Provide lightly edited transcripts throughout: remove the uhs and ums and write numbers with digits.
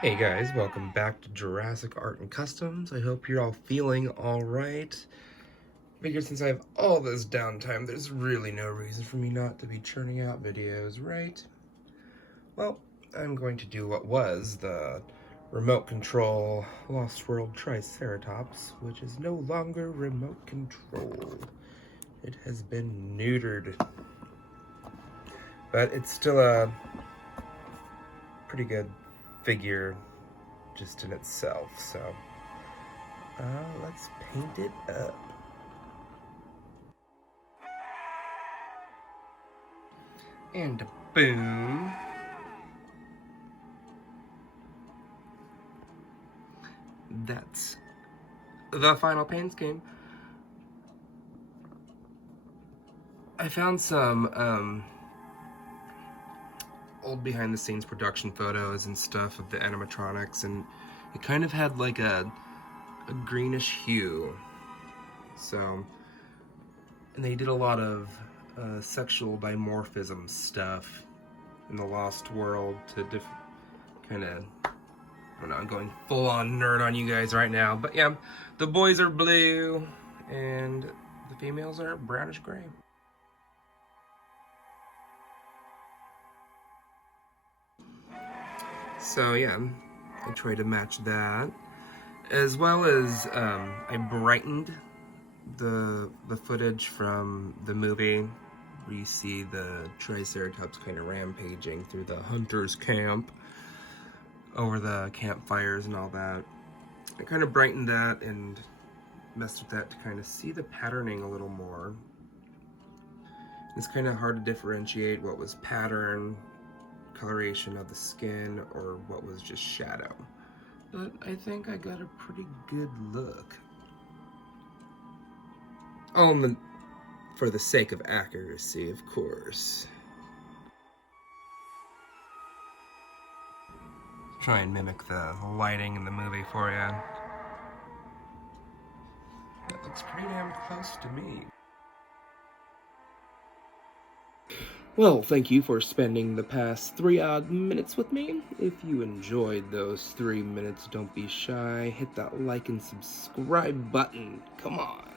Hey guys, welcome back to Jurassic Art and Customs. I hope you're all feeling alright. Figure since I have all this downtime, there's really no reason for me not to be churning out videos, right? Well, I'm going to do what was the remote control Lost World Triceratops, which is no longer remote control. It has been neutered. But it's still a pretty good figure just in itself, so let's paint it up. And boom. That's the final paint scheme. I found some old behind the scenes production photos and stuff of the animatronics, and it kind of had like a greenish hue. So, and they did a lot of sexual dimorphism stuff in the Lost World to kind of, I don't know, I'm going full on nerd on you guys right now, but yeah, the boys are blue and the females are brownish gray. So yeah, I tried to match that, as well as I brightened the footage from the movie where you see the Triceratops kind of rampaging through the hunter's camp over the campfires and all that. I kind of brightened that and messed with that to kind of see the patterning a little more. It's kind of hard to differentiate what was pattern, coloration of the skin, or what was just shadow. But I think I got a pretty good look. Oh, for the sake of accuracy, of course. Try and mimic the lighting in the movie for you. That looks pretty damn close to me. Well, thank you for spending the past 3 odd minutes with me. If you enjoyed those 3 minutes, don't be shy. Hit that like and subscribe button. Come on.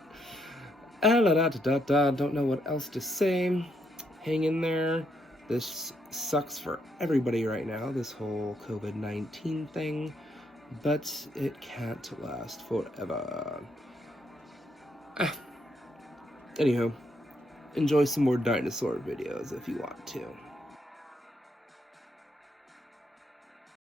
Don't know what else to say. Hang in there. This sucks for everybody right now, this whole COVID-19 thing, but it can't last forever. Anywho, enjoy some more dinosaur videos if you want to.